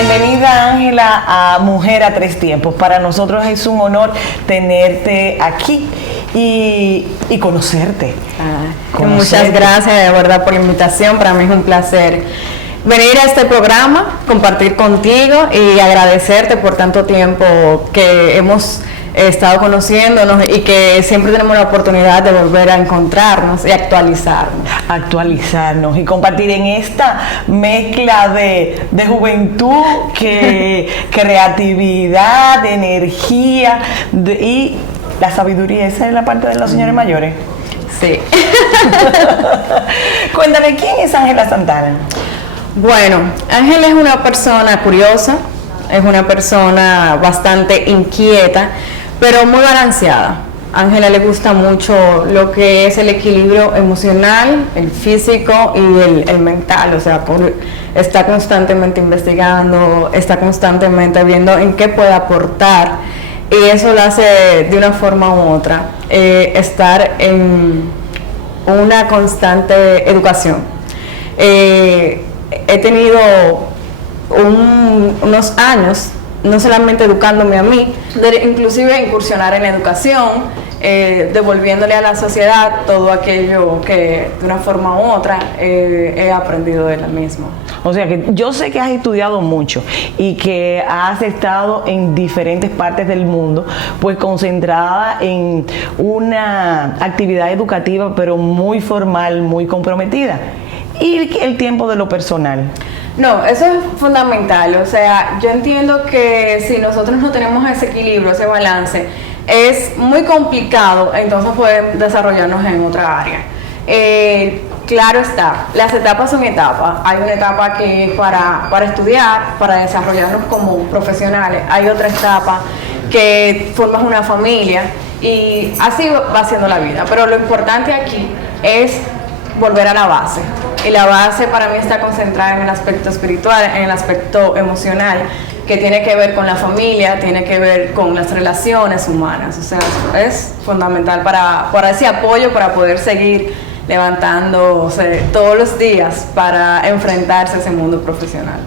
Bienvenida, Ángela, a Mujer a Tres Tiempos. Para nosotros es un honor tenerte aquí y conocerte. Muchas gracias, de verdad, por la invitación. Para mí es un placer venir a este programa, compartir contigo y agradecerte por tanto tiempo que hemos estado conociéndonos y que siempre tenemos la oportunidad de volver a encontrarnos y actualizarnos y compartir en esta mezcla de juventud, creatividad, de energía y la sabiduría. Esa es la parte de los señores mayores. Sí. Cuéntame, ¿quién es Ángela Santana? Bueno, Ángela es una persona curiosa, es una persona bastante inquieta, pero muy balanceada. A Ángela le gusta mucho lo que es el equilibrio emocional, el físico y el mental, o sea, está constantemente investigando, está constantemente viendo en qué puede aportar, y eso lo hace de una forma u otra, estar en una constante educación. He tenido unos años no solamente educándome a mí, inclusive incursionar en la educación, devolviéndole a la sociedad todo aquello que de una forma u otra he aprendido de la misma. O sea que yo sé que has estudiado mucho y que has estado en diferentes partes del mundo, pues concentrada en una actividad educativa, pero muy formal, muy comprometida. ¿Y el tiempo de lo personal? No, eso es fundamental. O sea, yo entiendo que si nosotros no tenemos ese equilibrio, ese balance, es muy complicado entonces poder desarrollarnos en otra área. Claro está, las etapas son etapas. Hay una etapa que es para estudiar, para desarrollarnos como profesionales. Hay otra etapa que formas una familia y así va siendo la vida. Pero lo importante aquí es volver a la base. Y la base para mí está concentrada en el aspecto espiritual, en el aspecto emocional, que tiene que ver con la familia, tiene que ver con las relaciones humanas. O sea, es fundamental para ese apoyo, para poder seguir levantándose todos los días para enfrentarse a ese mundo profesional.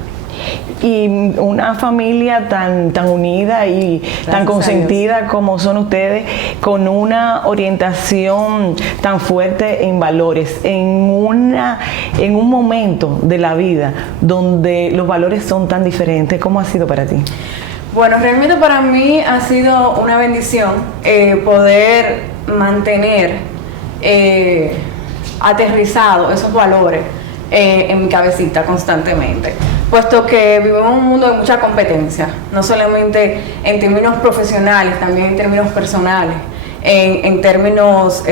Y una familia tan unida y tan consentida como son ustedes, con una orientación tan fuerte en valores, en un momento de la vida donde los valores son tan diferentes. ¿Cómo ha sido para ti? Bueno, realmente para mí ha sido una bendición poder mantener aterrizado esos valores en mi cabecita constantemente, puesto que vivimos en un mundo de mucha competencia, no solamente en términos profesionales, también en términos personales, en términos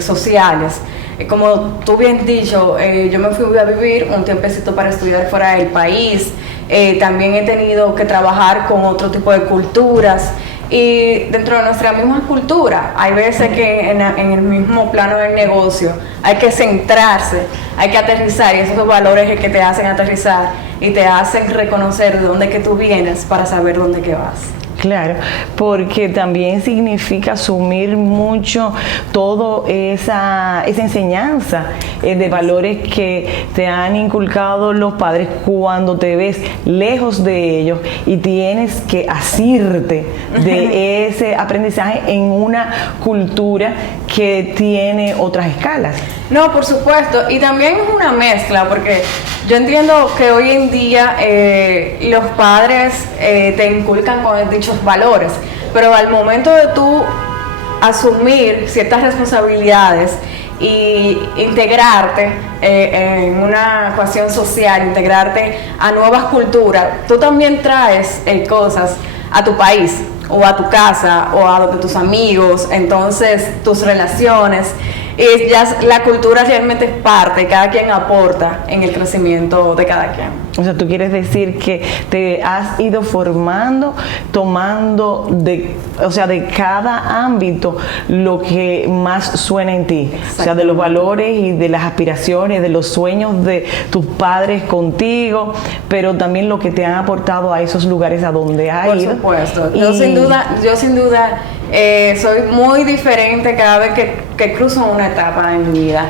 sociales. Como tú bien has dicho, yo me fui a vivir un tiempecito para estudiar fuera del país, también he tenido que trabajar con otro tipo de culturas. Y dentro de nuestra misma cultura, hay veces que en el mismo plano del negocio hay que centrarse, hay que aterrizar, y esos valores es que te hacen aterrizar y te hacen reconocer de dónde que tú vienes para saber dónde que vas. Claro, porque también significa asumir mucho toda esa enseñanza de valores que te han inculcado los padres cuando te ves lejos de ellos y tienes que asirte de ese aprendizaje en una cultura que tiene otras escalas. No, por supuesto, y también es una mezcla, porque yo entiendo que hoy en día los padres te inculcan con dichos valores, pero al momento de tú asumir ciertas responsabilidades y integrarte en una ecuación social, integrarte a nuevas culturas, tú también traes cosas a tu país o a tu casa o a donde tus amigos, entonces tus relaciones. Y ya la cultura realmente es parte, cada quien aporta en el crecimiento de cada quien. O sea, tú quieres decir que te has ido formando, tomando de cada ámbito lo que más suena en ti. O sea, de los valores y de las aspiraciones, de los sueños de tus padres contigo, pero también lo que te han aportado a esos lugares a donde has ido. Por supuesto. Yo sin duda soy muy diferente cada vez que cruzo una etapa en mi vida.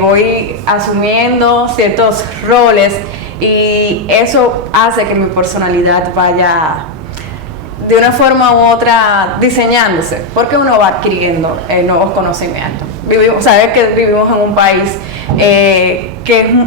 Voy asumiendo ciertos roles y eso hace que mi personalidad vaya de una forma u otra diseñándose, porque uno va adquiriendo nuevos conocimientos. Sabes que vivimos en un país que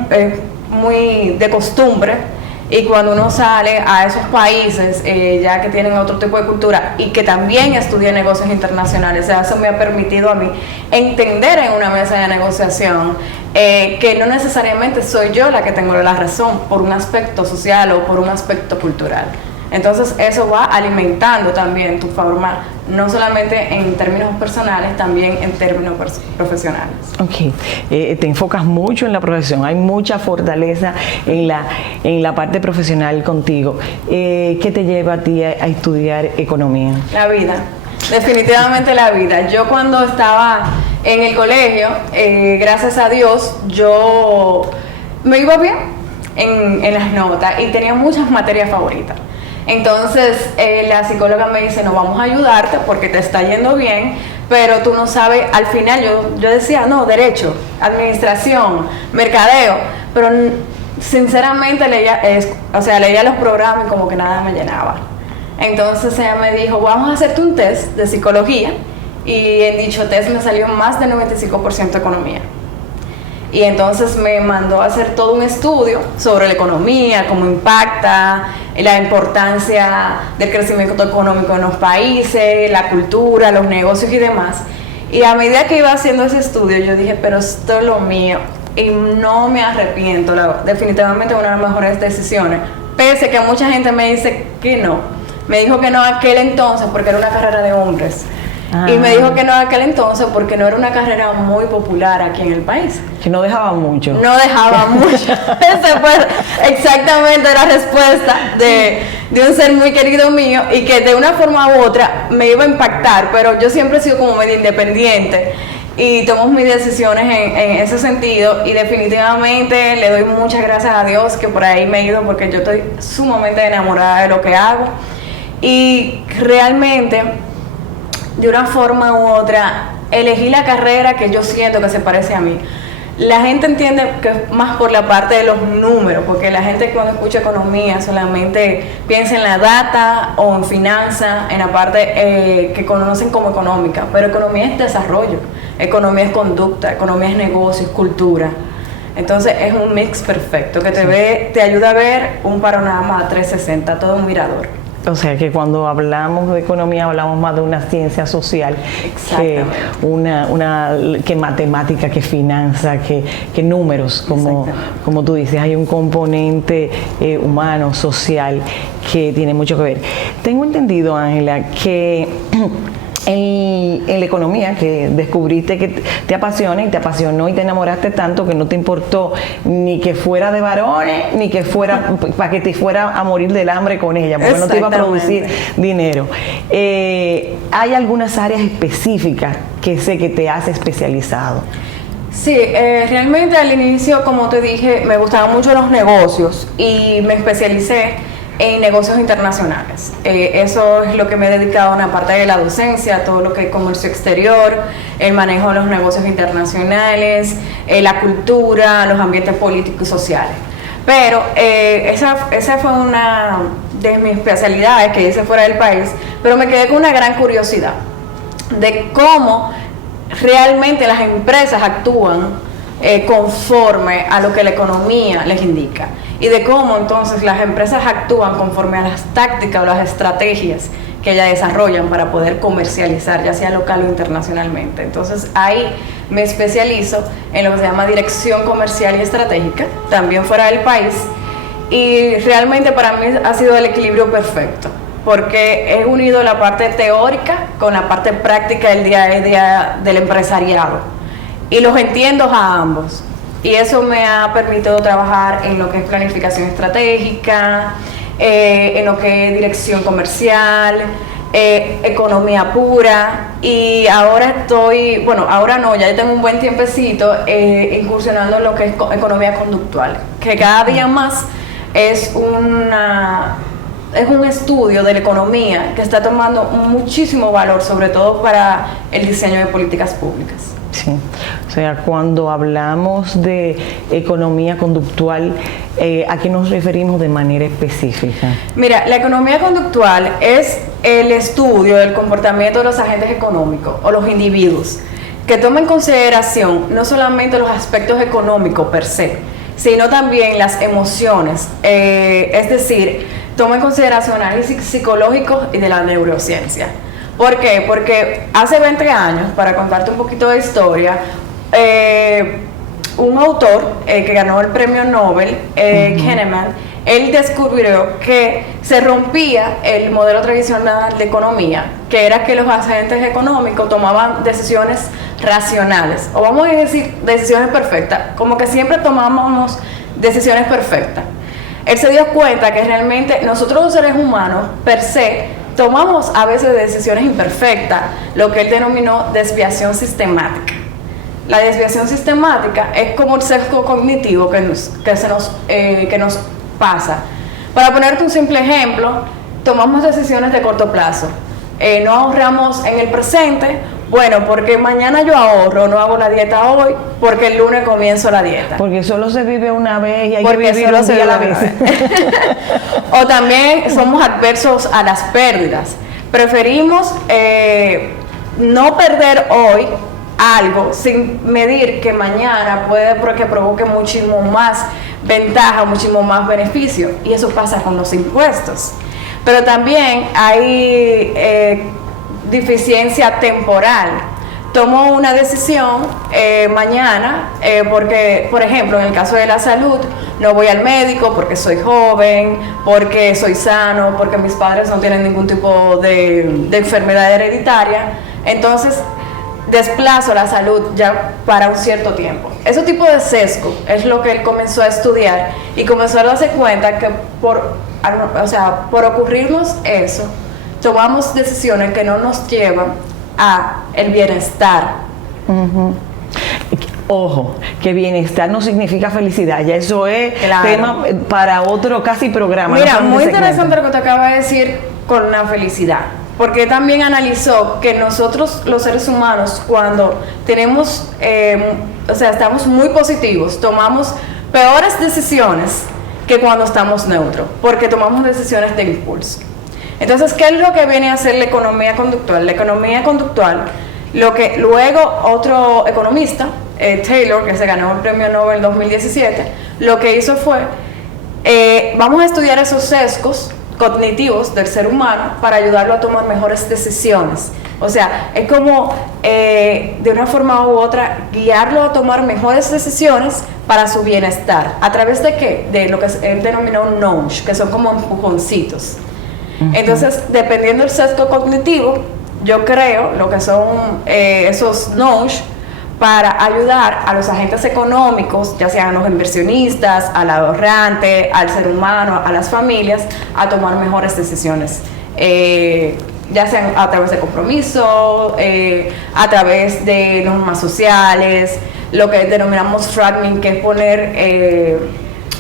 es muy de costumbre, y cuando uno sale a esos países ya que tienen otro tipo de cultura y que también estudia negocios internacionales, o sea, eso me ha permitido a mí entender en una mesa de negociación que no necesariamente soy yo la que tengo la razón por un aspecto social o por un aspecto cultural. Entonces eso va alimentando también tu forma, no solamente en términos personales, también en términos profesionales. Ok, te enfocas mucho en la profesión, hay mucha fortaleza en la parte profesional contigo. ¿Qué te lleva a ti a estudiar economía? La vida, definitivamente la vida. Yo cuando estaba en el colegio, gracias a Dios, yo me iba bien en las notas y tenía muchas materias favoritas. Entonces la psicóloga me dice, no, vamos a ayudarte porque te está yendo bien, pero tú no sabes. Al final yo decía, no, derecho, administración, mercadeo, pero sinceramente leía los programas y como que nada me llenaba. Entonces ella me dijo, vamos a hacerte un test de psicología, y en dicho test me salió más de 95% economía. Y entonces me mandó a hacer todo un estudio sobre la economía, cómo impacta, la importancia del crecimiento económico en los países, la cultura, los negocios y demás. Y a medida que iba haciendo ese estudio, yo dije, pero esto es lo mío. Y no me arrepiento, definitivamente una de las mejores decisiones. Pese a que mucha gente me dice que no. Me dijo que no aquel entonces porque era una carrera de hombres. Y me dijo que no aquel entonces porque no era una carrera muy popular aquí en el país. Que no dejaba mucho. No dejaba mucho. Esa fue exactamente la respuesta de un ser muy querido mío, y que de una forma u otra me iba a impactar, pero yo siempre he sido como medio independiente y tomo mis decisiones en ese sentido, y definitivamente le doy muchas gracias a Dios que por ahí me he ido, porque yo estoy sumamente enamorada de lo que hago, y realmente de una forma u otra elegí la carrera que yo siento que se parece a mí. La gente entiende que es más por la parte de los números, porque la gente cuando escucha economía solamente piensa en la data o en finanzas, en la parte que conocen como económica, pero economía es desarrollo, economía es conducta, economía es negocio, es cultura. Entonces es un mix perfecto que te ayuda a ver un panorama 360, todo un mirador. O sea que cuando hablamos de economía hablamos más de una ciencia social que matemática, que finanza, que números, como tú dices. Hay un componente humano, social, que tiene mucho que ver. Tengo entendido, Ángela, que en la economía, que descubriste que te apasiona y te apasionó y te enamoraste tanto que no te importó ni que fuera de varones, ni que fuera para que te fuera a morir del hambre con ella, porque no te iba a producir dinero. Hay algunas áreas específicas que sé que te has especializado. Sí, realmente al inicio, como te dije, me gustaban mucho los negocios y me especialicé en negocios internacionales. Eso es lo que me he dedicado a una parte de la docencia, todo lo que es comercio exterior, el manejo de los negocios internacionales, la cultura, los ambientes políticos y sociales. Pero esa fue una de mis especialidades que hice fuera del país, pero me quedé con una gran curiosidad de cómo realmente las empresas actúan conforme a lo que la economía les indica, y de cómo entonces las empresas actúan conforme a las tácticas o las estrategias que ellas desarrollan para poder comercializar, ya sea local o internacionalmente. Entonces ahí me especializo en lo que se llama dirección comercial y estratégica, también fuera del país, y realmente para mí ha sido el equilibrio perfecto, porque he unido la parte teórica con la parte práctica del día a día del empresariado, y los entiendo a ambos. Y eso me ha permitido trabajar en lo que es planificación estratégica, en lo que es dirección comercial, economía pura, y ahora ahora no, ya tengo un buen tiempecito incursionando en lo que es economía conductual, que cada día más es un estudio de la economía que está tomando muchísimo valor, sobre todo para el diseño de políticas públicas. Sí, o sea, cuando hablamos de economía conductual, ¿a qué nos referimos de manera específica? Mira, la economía conductual es el estudio del comportamiento de los agentes económicos o los individuos, que toma en consideración no solamente los aspectos económicos per se, sino también las emociones, es decir, toma en consideración análisis psicológico y de la neurociencia. ¿Por qué? Porque hace 20 años, para contarte un poquito de historia, un autor que ganó el premio Nobel, Kahneman, él descubrió que se rompía el modelo tradicional de economía, que era que los agentes económicos tomaban decisiones racionales, o vamos a decir decisiones perfectas, como que siempre tomábamos decisiones perfectas. Él se dio cuenta que realmente nosotros los seres humanos, per se, tomamos a veces decisiones imperfectas, lo que él denominó desviación sistemática. La desviación sistemática es como el sesgo cognitivo que nos pasa. Para ponerte un simple ejemplo, tomamos decisiones de corto plazo. No ahorramos en el presente, bueno, porque mañana yo ahorro, no hago la dieta hoy, porque el lunes comienzo la dieta. Porque solo se vive una vez y hay porque que vivir un día a la vez. O también somos adversos a las pérdidas. Preferimos no perder hoy algo sin medir que mañana puede que provoque muchísimo más ventaja, muchísimo más beneficio. Y eso pasa con los impuestos. Pero también hay deficiencia temporal. Tomo una decisión mañana porque, por ejemplo, en el caso de la salud, no voy al médico porque soy joven, porque soy sano, porque mis padres no tienen ningún tipo de enfermedad hereditaria. Entonces, desplazo la salud ya para un cierto tiempo. Ese tipo de sesgo es lo que él comenzó a estudiar y comenzó a darse cuenta que por ocurrirnos eso, tomamos decisiones que no nos llevan a el bienestar. Ojo, que bienestar no significa felicidad, ya eso es tema para otro casi programa. Mira, muy interesante lo que te acaba de decir con la felicidad, porque también analizó que nosotros los seres humanos cuando tenemos, estamos muy positivos, tomamos peores decisiones que cuando estamos neutros, porque tomamos decisiones de impulso. Entonces, ¿qué es lo que viene a hacer la economía conductual? La economía conductual, lo que luego otro economista, Taylor, que se ganó el premio Nobel 2017, lo que hizo fue, vamos a estudiar esos sesgos cognitivos del ser humano para ayudarlo a tomar mejores decisiones. O sea, es como de una forma u otra guiarlo a tomar mejores decisiones para su bienestar. ¿A través de qué? De lo que él denominó nudge, que son como empujoncitos. Entonces, dependiendo del sesgo cognitivo, yo creo lo que son esos nudge para ayudar a los agentes económicos, ya sean los inversionistas, al ahorrante, al ser humano, a las familias, a tomar mejores decisiones. Ya sean a través de compromiso, a través de normas sociales, lo que denominamos framing, que es poner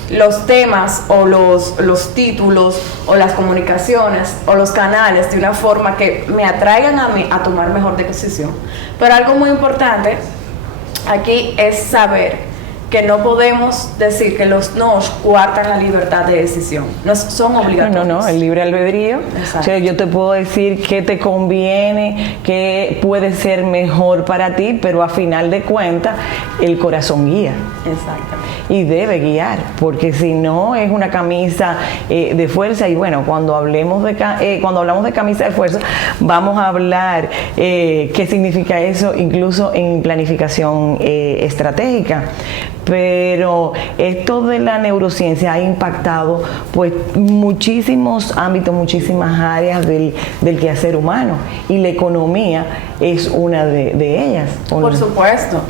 los temas o los títulos o las comunicaciones o los canales de una forma que me atraigan a mí a tomar mejor decisión. Pero algo muy importante aquí es saber que no podemos decir que los nos coartan la libertad de decisión. No son obligatorios. No, el libre albedrío. Exacto. O sea, yo te puedo decir qué te conviene, qué puede ser mejor para ti, pero a final de cuentas el corazón guía. Exactamente. Y debe guiar, porque si no es una camisa de fuerza. Y bueno, cuando hablamos de camisa de fuerza, vamos a hablar qué significa eso, incluso en planificación estratégica. Pero esto de la neurociencia ha impactado pues muchísimos ámbitos, muchísimas áreas del quehacer humano, y la economía es una de ellas. Por supuesto.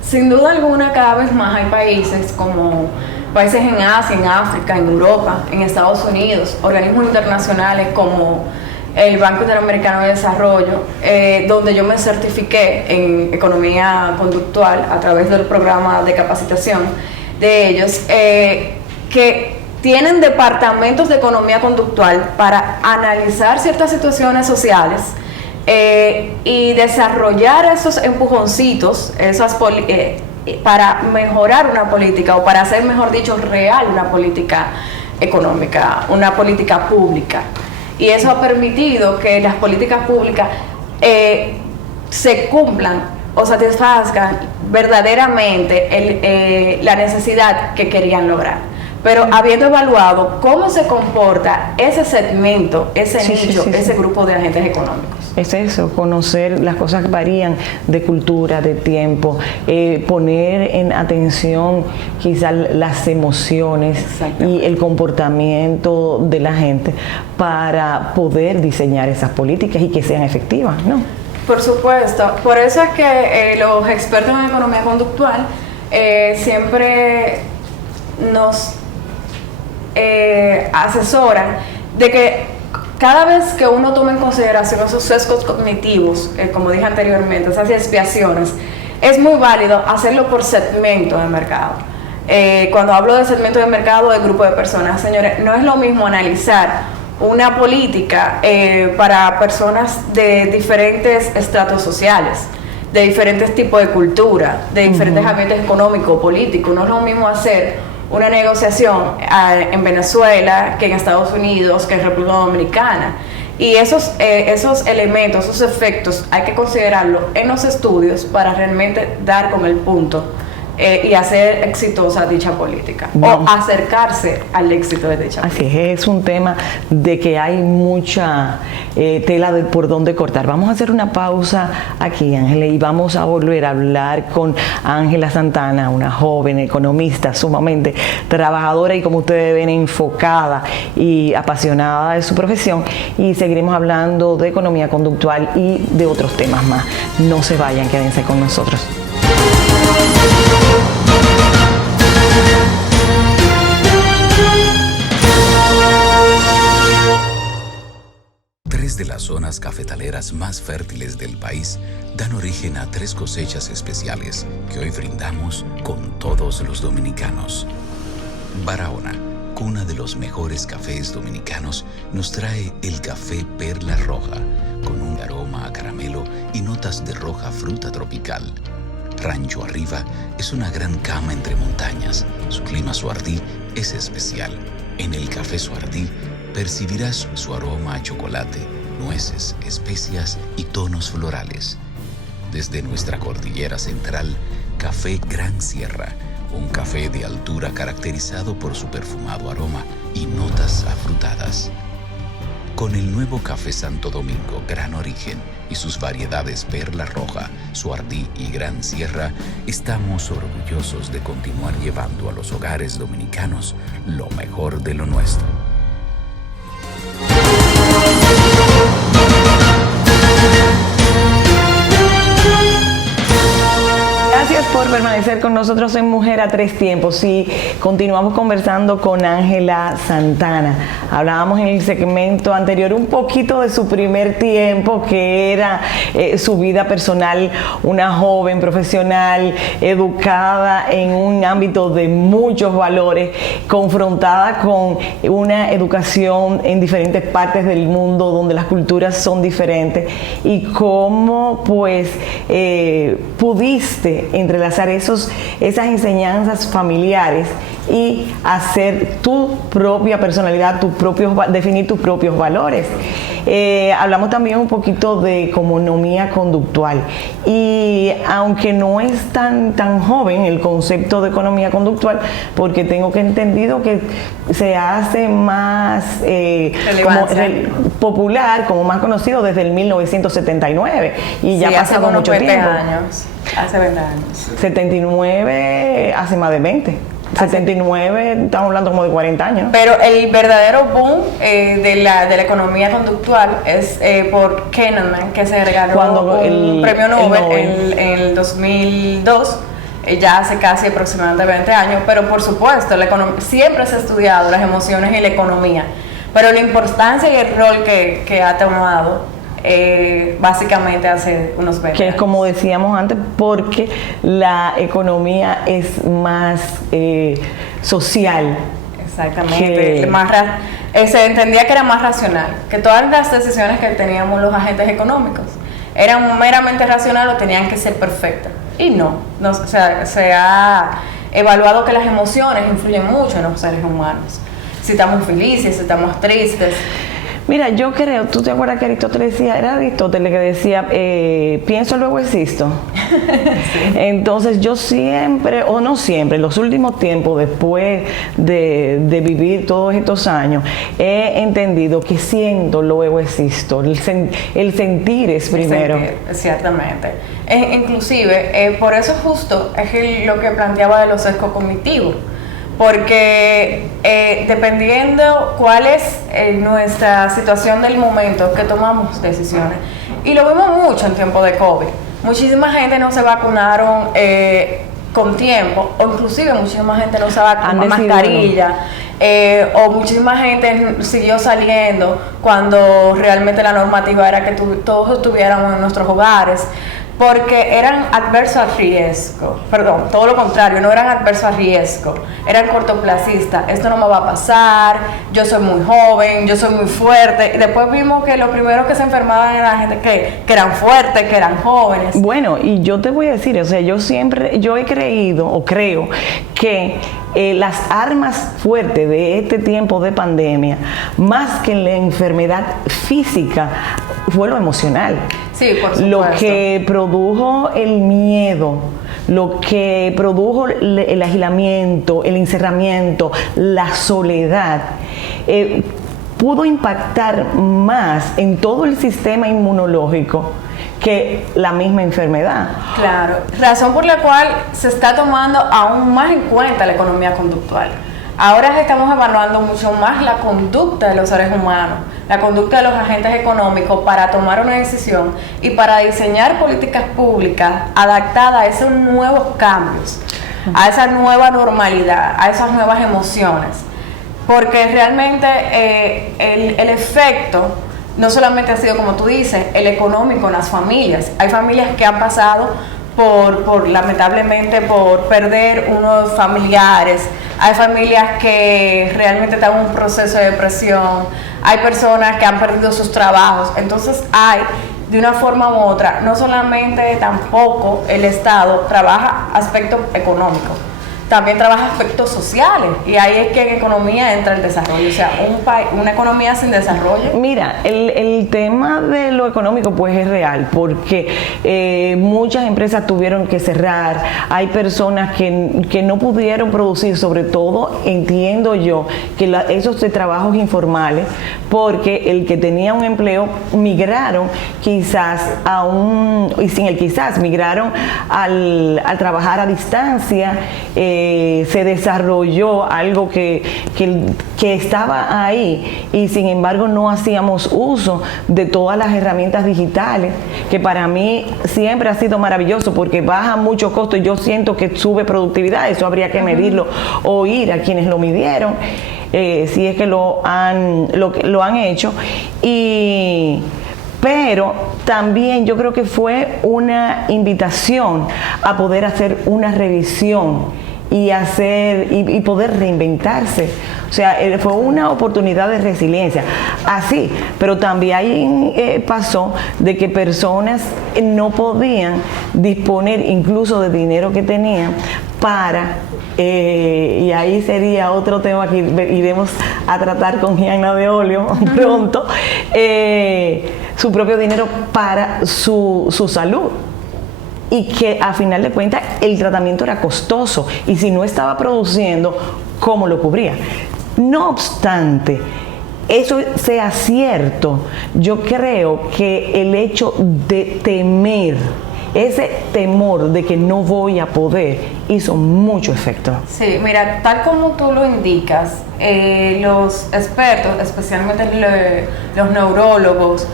Sin duda alguna, cada vez más hay países como países en Asia, en África, en Europa, en Estados Unidos, organismos internacionales como el Banco Interamericano de Desarrollo, donde yo me certifiqué en economía conductual a través del programa de capacitación de ellos, que tienen departamentos de economía conductual para analizar ciertas situaciones sociales y desarrollar esos empujoncitos, para mejorar una política o para hacer, mejor dicho, real una política económica, una política pública. Y eso ha permitido que las políticas públicas se cumplan o satisfazcan verdaderamente la necesidad que querían lograr. Pero habiendo evaluado cómo se comporta ese segmento, ese nicho, ese grupo de agentes económicos. Es eso, conocer las cosas que varían de cultura, de tiempo, poner en atención quizás las emociones y el comportamiento de la gente para poder diseñar esas políticas y que sean efectivas, ¿no? Por supuesto, por eso es que los expertos en economía conductual siempre nos asesoran de que cada vez que uno toma en consideración esos sesgos cognitivos, como dije anteriormente, esas desviaciones, es muy válido hacerlo por segmento de mercado. Cuando hablo de segmento de mercado, de grupo de personas, señores, no es lo mismo analizar una política para personas de diferentes estratos sociales, de diferentes tipos de cultura, de diferentes ambientes económicos, políticos. No es lo mismo hacer una negociación en Venezuela que en Estados Unidos, que en República Dominicana. Y esos elementos, esos efectos, hay que considerarlos en los estudios para realmente dar con el punto y hacer exitosa dicha política, o acercarse al éxito de dicha política. Así es un tema de que hay mucha tela de por dónde cortar. Vamos a hacer una pausa aquí, Ángela, y vamos a volver a hablar con Ángela Santana, una joven economista sumamente trabajadora y, como ustedes ven, enfocada y apasionada de su profesión, y seguiremos hablando de economía conductual y de otros temas más. No se vayan, quédense con nosotros. Tres de las zonas cafetaleras más fértiles del país dan origen a tres cosechas especiales que hoy brindamos con todos los dominicanos. Barahona, cuna de los mejores cafés dominicanos, nos trae el café Perla Roja, con un aroma a caramelo y notas de roja fruta tropical. Rancho Arriba es una gran cama entre montañas. Su clima Suardí es especial. En el café Suardí percibirás su aroma a chocolate, nueces, especias y tonos florales. Desde nuestra cordillera central, Café Gran Sierra, un café de altura caracterizado por su perfumado aroma y notas afrutadas. Con el nuevo Café Santo Domingo Gran Origen y sus variedades Perla Roja, Suardí y Gran Sierra, estamos orgullosos de continuar llevando a los hogares dominicanos lo mejor de lo nuestro. Gracias por permanecer con nosotros en Mujer a Tres Tiempos. Y continuamos conversando con Ángela Santana. Hablábamos en el segmento anterior un poquito de su primer tiempo, que era su vida personal, una joven profesional, educada en un ámbito de muchos valores, confrontada con una educación en diferentes partes del mundo donde las culturas son diferentes, y cómo pues pudiste entrelazar esas enseñanzas familiares y hacer tu propia personalidad, definir tus propios valores. Hablamos también un poquito de economía conductual, y aunque no es tan joven el concepto de economía conductual, porque tengo que entendido que se hace más popular, como más conocido desde el 1979, y ya ha pasado mucho tiempo. Hace 20 años. 79, hace más de 20. 79, estamos hablando como de 40 años. Pero el verdadero boom de la economía conductual es por Kahneman, que se regaló un premio Nobel en el 2002, ya hace casi aproximadamente 20 años. Pero por supuesto, siempre se ha estudiado las emociones y la economía, pero la importancia y el rol que ha tomado básicamente hace unos 20 años. Que es como decíamos antes, porque la economía es más social. Exactamente. Se entendía que era más racional, que todas las decisiones que teníamos los agentes económicos eran meramente racionales o tenían que ser perfectas. Y no, o sea, se ha evaluado que las emociones influyen mucho en los seres humanos. Si estamos felices, si estamos tristes. Mira, yo creo, ¿tú te acuerdas que Aristóteles decía? Era Aristóteles que decía, pienso luego existo. Sí. Entonces yo siempre, o no siempre, en los últimos tiempos, después de vivir todos estos años, he entendido que siento luego existo. El sentir es primero. El sentir, ciertamente. Inclusive, por eso justo es lo que planteaba de los sesgos cognitivos. Porque dependiendo cuál es nuestra situación del momento que tomamos decisiones, y lo vemos mucho en tiempo de COVID, muchísima gente no se vacunaron con tiempo, o inclusive muchísima gente no se vacunó con mascarilla, o muchísima gente siguió saliendo cuando realmente la normativa era que todos estuviéramos en nuestros hogares, porque eran adversos a riesgo, perdón, todo lo contrario, no eran adversos a riesgo, eran cortoplacistas, esto no me va a pasar, yo soy muy joven, yo soy muy fuerte, y después vimos que los primeros que se enfermaban eran la gente que eran fuertes, que eran jóvenes. Bueno, y yo te voy a decir, o sea, yo he creído, o creo, que las armas fuertes de este tiempo de pandemia, más que la enfermedad física, fue lo emocional. Sí, por supuesto. Lo que produjo el miedo, lo que produjo el aislamiento, el encerramiento, la soledad, pudo impactar más en todo el sistema inmunológico que la misma enfermedad. Claro, razón por la cual se está tomando aún más en cuenta la economía conductual. Ahora estamos evaluando mucho más la conducta de los seres humanos, la conducta de los agentes económicos para tomar una decisión y para diseñar políticas públicas adaptadas a esos nuevos cambios, a esa nueva normalidad, a esas nuevas emociones. Porque realmente el efecto no solamente ha sido, como tú dices, el económico en las familias. Hay familias que han pasado lamentablemente por perder unos familiares, hay familias que realmente están en un proceso de depresión, hay personas que han perdido sus trabajos, entonces hay, de una forma u otra, no solamente tampoco el Estado trabaja aspectos económicos, también trabaja aspectos sociales, y ahí es que en economía entra el desarrollo, o sea, una economía sin desarrollo. Mira, el tema de lo económico pues es real, porque muchas empresas tuvieron que cerrar, hay personas que no pudieron producir, sobre todo entiendo yo, que esos de trabajos informales, porque el que tenía un empleo migraron quizás y sin el quizás, migraron al trabajar a distancia, se desarrolló algo que estaba ahí, y sin embargo no hacíamos uso de todas las herramientas digitales, que para mí siempre ha sido maravilloso porque baja mucho costo y yo siento que sube productividad. Eso habría que medirlo o ir a quienes lo midieron, si es que lo han hecho. Pero también yo creo que fue una invitación a poder hacer una revisión y poder reinventarse. O sea, fue una oportunidad de resiliencia. Así, pero también pasó de que personas no podían disponer incluso de dinero que tenían para, y ahí sería otro tema que iremos a tratar con Gianna de Olio pronto, su propio dinero para su salud. Y que a final de cuentas el tratamiento era costoso, y si no estaba produciendo, ¿cómo lo cubría? No obstante, eso sea cierto, yo creo que el hecho de temer, ese temor de que no voy a poder, hizo mucho efecto. Sí, mira, tal como tú lo indicas, los expertos, especialmente los neurólogos,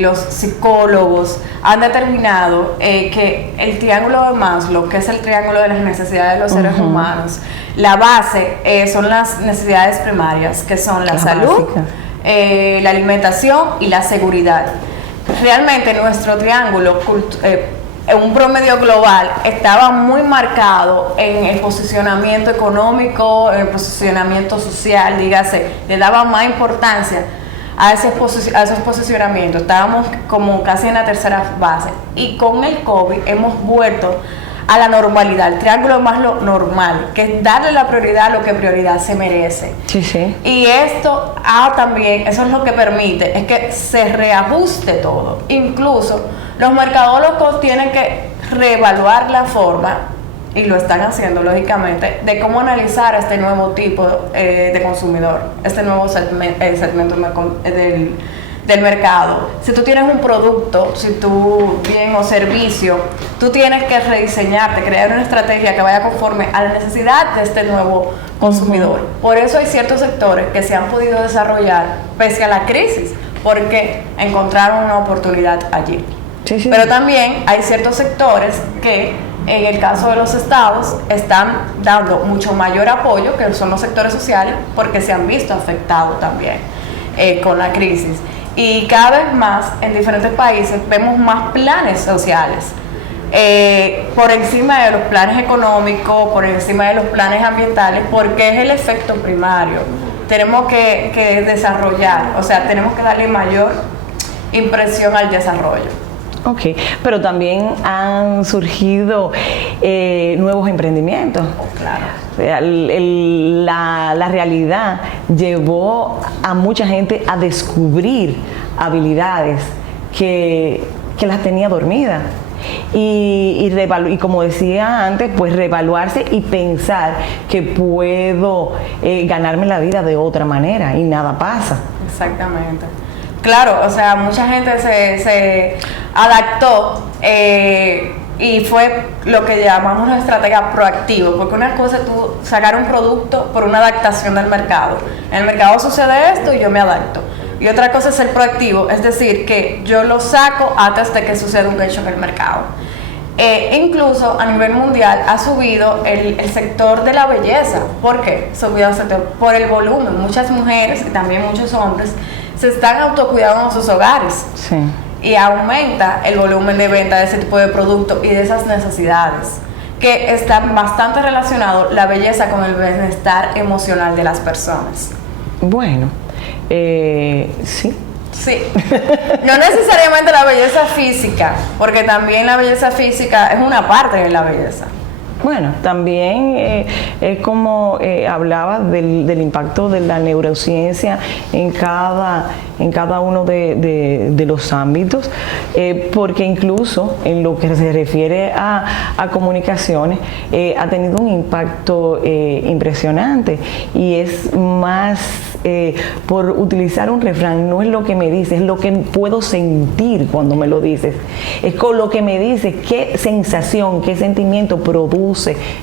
los psicólogos, han determinado que el triángulo de Maslow, que es el triángulo de las necesidades de los seres humanos, la base son las necesidades primarias, que son la salud, la alimentación y la seguridad. Realmente nuestro triángulo, en un promedio global, estaba muy marcado en el posicionamiento económico, en el posicionamiento social, dígase, le daba más importancia a esos posicionamientos. Estábamos como casi en la tercera base. Y con el COVID hemos vuelto a la normalidad, el triángulo más lo normal, que es darle la prioridad a lo que prioridad se merece. Sí, sí. Y esto también, eso es lo que permite, es que se reajuste todo. Incluso los mercadólogos tienen que reevaluar la forma, y lo están haciendo lógicamente, de cómo analizar este nuevo tipo de consumidor, este nuevo segmento del mercado. Si tú tienes un producto, si tú bien o servicio, tú tienes que rediseñarte, crear una estrategia que vaya conforme a la necesidad de este nuevo consumidor. Por eso hay ciertos sectores que se han podido desarrollar pese a la crisis, porque encontraron una oportunidad allí. Sí, sí. Pero también hay ciertos sectores que, en el caso de los estados, están dando mucho mayor apoyo, que son los sectores sociales, porque se han visto afectados también con la crisis. Y cada vez más en diferentes países vemos más planes sociales, por encima de los planes económicos, por encima de los planes ambientales, porque es el efecto primario. Tenemos que desarrollar, o sea, tenemos que darle mayor impresión al desarrollo. Ok, pero también han surgido nuevos emprendimientos. Claro. O sea, la realidad llevó a mucha gente a descubrir habilidades que las tenía dormidas. Y como decía antes, pues reevaluarse y pensar que puedo ganarme la vida de otra manera y nada pasa. Exactamente. Claro, o sea, mucha gente se adaptó y fue lo que llamamos una estrategia proactiva, porque una cosa es tú sacar un producto por una adaptación del mercado. En el mercado sucede esto y yo me adapto. Y otra cosa es ser proactivo, es decir, que yo lo saco antes de que suceda un hecho en el mercado. Incluso a nivel mundial ha subido el sector de la belleza. ¿Por qué? Subió el sector por el volumen. Muchas mujeres y también muchos hombres se están autocuidando en sus hogares. Sí. Y aumenta el volumen de venta de ese tipo de productos y de esas necesidades, que están bastante relacionados la belleza con el bienestar emocional de las personas. Bueno, sí. Sí, no necesariamente la belleza física, porque también la belleza física es una parte de la belleza. Bueno, también es como hablaba del impacto de la neurociencia en cada uno de los ámbitos, porque incluso en lo que se refiere a comunicaciones ha tenido un impacto impresionante, y es más, por utilizar un refrán, no es lo que me dices, es lo que puedo sentir cuando me lo dices, es con lo que me dices, qué sensación, qué sentimiento produce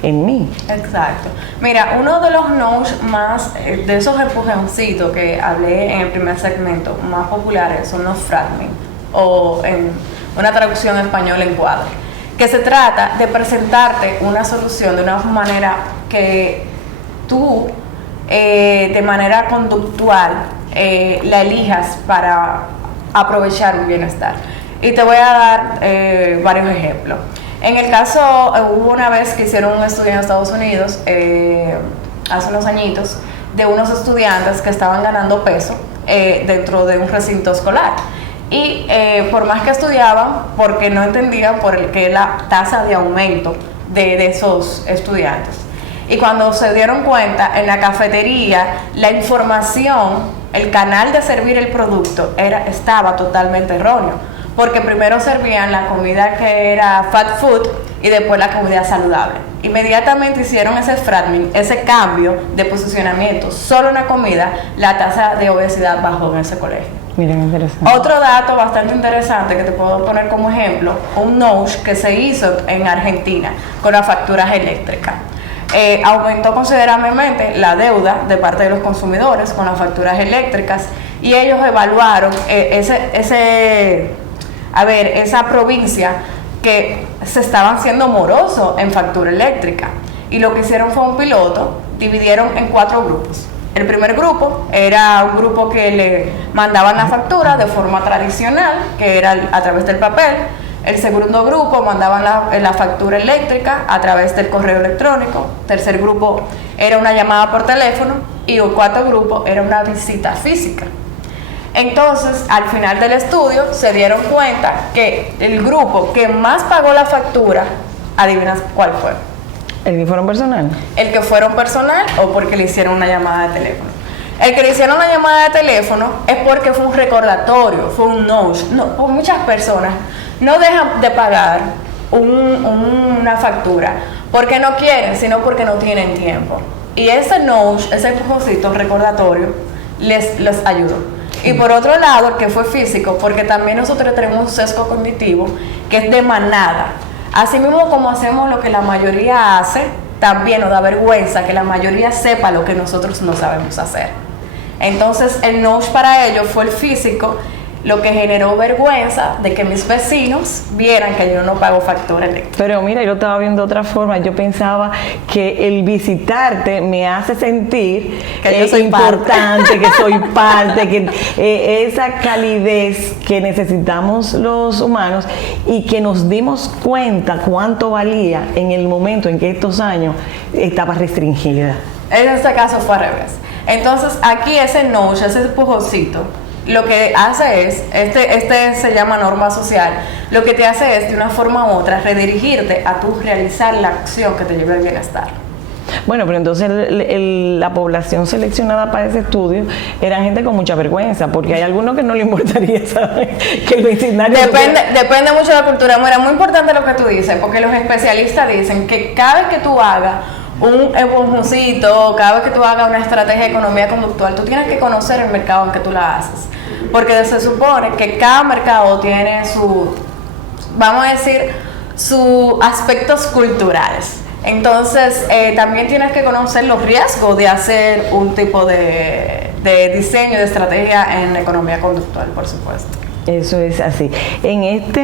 en mí. Exacto. Mira, uno de los no's más, de esos empujoncitos que hablé en el primer segmento, más populares son los framing, o en una traducción en español, encuadre, que se trata de presentarte una solución de una manera que tú, de manera conductual, la elijas para aprovechar un bienestar. Y te voy a dar varios ejemplos. En el caso, hubo una vez que hicieron un estudio en Estados Unidos, hace unos añitos, de unos estudiantes que estaban ganando peso dentro de un recinto escolar. Y por más que estudiaban, porque no entendían por qué la tasa de aumento de esos estudiantes. Y cuando se dieron cuenta, en la cafetería, la información, el canal de servir el producto estaba totalmente erróneo. Porque primero servían la comida que era fat food y después la comida saludable. Inmediatamente hicieron ese framing, ese cambio de posicionamiento, solo en la comida, la tasa de obesidad bajó en ese colegio. Miren, interesante. Otro dato bastante interesante que te puedo poner como ejemplo, un NOSH que se hizo en Argentina con las facturas eléctricas. Aumentó considerablemente la deuda de parte de los consumidores con las facturas eléctricas, y ellos evaluaron esa provincia que se estaban siendo morosos en factura eléctrica, y lo que hicieron fue un piloto, dividieron en 4 grupos. El primer grupo era un grupo que le mandaban la factura de forma tradicional, que era a través del papel. El segundo grupo mandaban la factura eléctrica a través del correo electrónico. Tercer grupo era una llamada por teléfono, y el cuarto grupo era una visita física. Entonces, al final del estudio, se dieron cuenta que el grupo que más pagó la factura, ¿adivinas cuál fue? ¿El que fueron personal? El que fueron personal o porque le hicieron una llamada de teléfono. El que le hicieron una llamada de teléfono es porque fue un recordatorio, fue un nudge. No, muchas personas no dejan de pagar una factura porque no quieren, sino porque no tienen tiempo. Y ese nudge, ese empujoncito recordatorio, les ayudó. Y por otro lado, el que fue físico, porque también nosotros tenemos un sesgo cognitivo que es de manada. Así mismo como hacemos lo que la mayoría hace, también nos da vergüenza que la mayoría sepa lo que nosotros no sabemos hacer. Entonces el nudge para ellos fue el físico, lo que generó vergüenza de que mis vecinos vieran que yo no pago factura eléctrica. Pero mira, yo estaba viendo de otra forma. Yo pensaba que el visitarte me hace sentir que yo soy importante, que soy parte, que esa calidez que necesitamos los humanos y que nos dimos cuenta cuánto valía en el momento en que estos años estaba restringida. En este caso fue al revés. Entonces aquí ese nudge, ese empujoncito, lo que hace es, este se llama norma social, lo que te hace es de una forma u otra redirigirte a tu realizar la acción que te lleve al bienestar. Bueno, pero entonces la población seleccionada para ese estudio eran gente con mucha vergüenza, porque hay algunos que no le importaría saber que el vecindario... Depende mucho de la cultura. Mira, muy importante lo que tú dices, porque los especialistas dicen que cada vez que tú hagas un empujoncito, cada vez que tú hagas una estrategia de economía conductual, tú tienes que conocer el mercado en que tú la haces. Porque se supone que cada mercado tiene vamos a decir, sus aspectos culturales. Entonces, también tienes que conocer los riesgos de hacer un tipo de diseño, de estrategia en economía conductual, por supuesto. Eso es así. En esta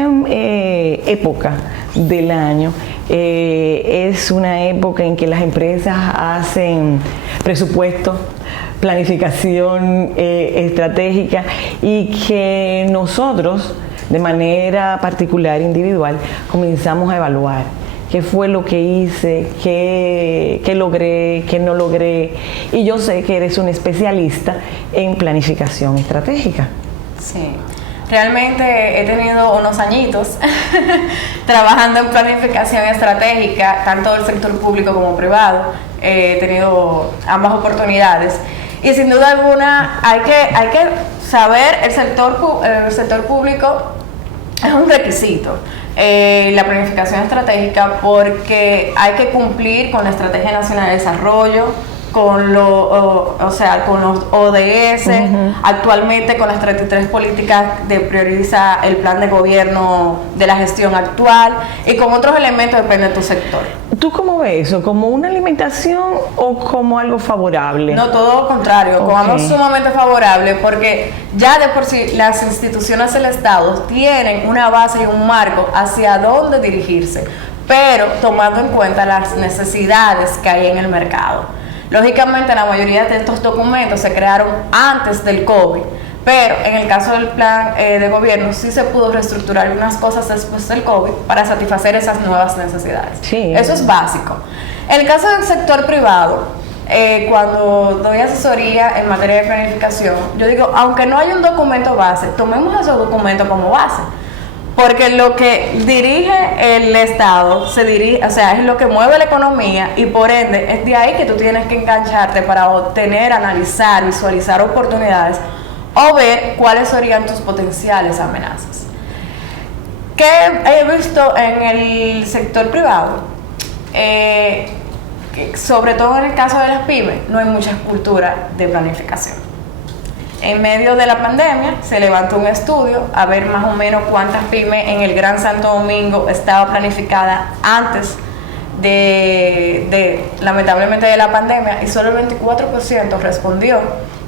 época del año, es una época en que las empresas hacen presupuestos, planificación estratégica, y que nosotros, de manera particular, individual, comenzamos a evaluar qué fue lo que hice, qué logré, qué no logré. Y yo sé que eres un especialista en planificación estratégica. Sí. Realmente he tenido unos añitos trabajando en planificación estratégica, tanto del sector público como privado. He tenido ambas oportunidades. Y sin duda alguna hay que saber, el sector público es un requisito, la planificación estratégica, porque hay que cumplir con la Estrategia Nacional de Desarrollo, con los ODS, actualmente con las 33 políticas de prioriza el plan de gobierno de la gestión actual y con otros elementos, depende de tu sector. ¿Tú cómo ves eso? ¿Como una alimentación o como algo favorable? No, todo lo contrario, como algo sumamente favorable, porque ya de por sí las instituciones del Estado tienen una base y un marco hacia dónde dirigirse, pero tomando en cuenta las necesidades que hay en el mercado. Lógicamente, la mayoría de estos documentos se crearon antes del COVID, pero en el caso del plan de gobierno sí se pudo reestructurar algunas cosas después del COVID para satisfacer esas nuevas necesidades. Sí. Eso es básico. En el caso del sector privado, cuando doy asesoría en materia de planificación, yo digo, aunque no hay un documento base, tomemos esos documentos como base. Porque lo que dirige el Estado, es lo que mueve la economía, y por ende es de ahí que tú tienes que engancharte para obtener, analizar, visualizar oportunidades o ver cuáles serían tus potenciales amenazas. ¿Qué he visto en el sector privado? Que sobre todo en el caso de las pymes, no hay mucha cultura de planificación. En medio de la pandemia se levantó un estudio a ver más o menos cuántas pymes en el Gran Santo Domingo estaba planificada antes lamentablemente de la pandemia, y solo el 24% respondió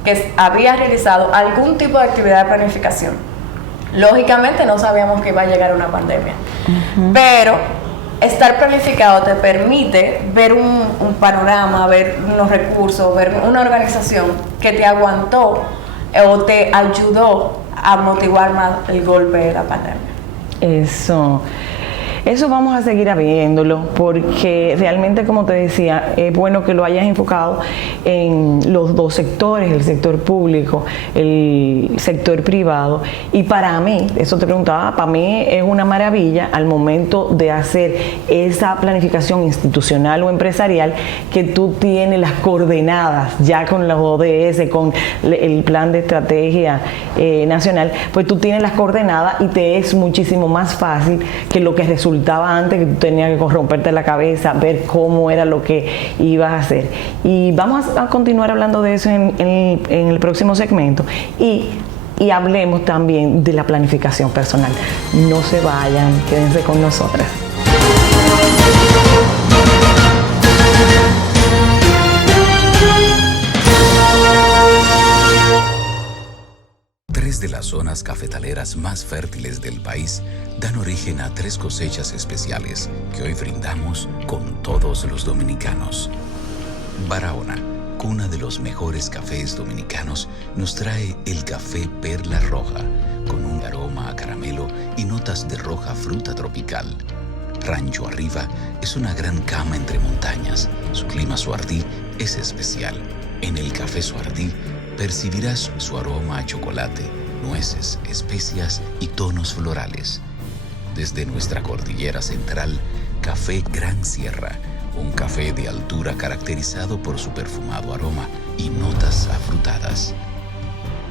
que había realizado algún tipo de actividad de planificación. Lógicamente no sabíamos que iba a llegar una pandemia, pero estar planificado te permite ver un panorama, ver unos recursos, ver una organización que te aguantó o te ayudó a motivar más el golpe de la pandemia. Eso. Eso vamos a seguir habiéndolo porque realmente, como te decía, es bueno que lo hayas enfocado en los dos sectores, el sector público, el sector privado. Y para mí, eso te preguntaba, para mí es una maravilla al momento de hacer esa planificación institucional o empresarial que tú tienes las coordenadas ya con los ODS, con el plan de estrategia nacional, pues tú tienes las coordenadas y te es muchísimo más fácil que lo que resultaba antes, que tú tenías que romperte la cabeza, ver cómo era lo que ibas a hacer. Y vamos a continuar hablando de eso en el próximo segmento. Y hablemos también de la planificación personal. No se vayan, quédense con nosotras. Tres de las zonas cafetaleras más fértiles del país dan origen a 3 cosechas especiales que hoy brindamos con todos los dominicanos. Barahona, cuna de los mejores cafés dominicanos, nos trae el café Perla Roja, con un aroma a caramelo y notas de roja fruta tropical. Rancho Arriba es una gran cama entre montañas. Su clima Suardí es especial. En el café Suardí percibirás su aroma a chocolate, nueces, especias y tonos florales. Desde nuestra cordillera central, Café Gran Sierra, un café de altura caracterizado por su perfumado aroma y notas afrutadas.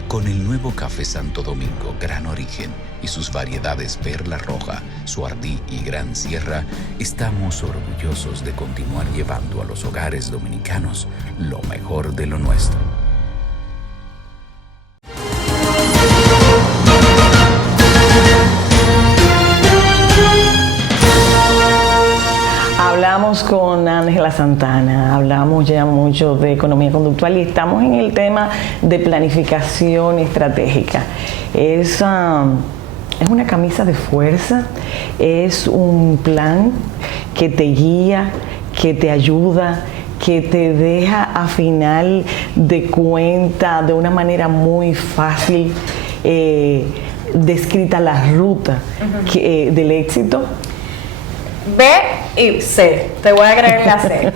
Con el nuevo Café Santo Domingo Gran Origen y sus variedades Perla Roja, Suardí y Gran Sierra, estamos orgullosos de continuar llevando a los hogares dominicanos lo mejor de lo nuestro. Hablamos con Ángela Santana, hablamos ya mucho de economía conductual y estamos en el tema de planificación estratégica. Es una camisa de fuerza, es un plan que te guía, que te ayuda, que te deja a final de cuenta de una manera muy fácil descrita la ruta del éxito. B y C, te voy a agregar la C.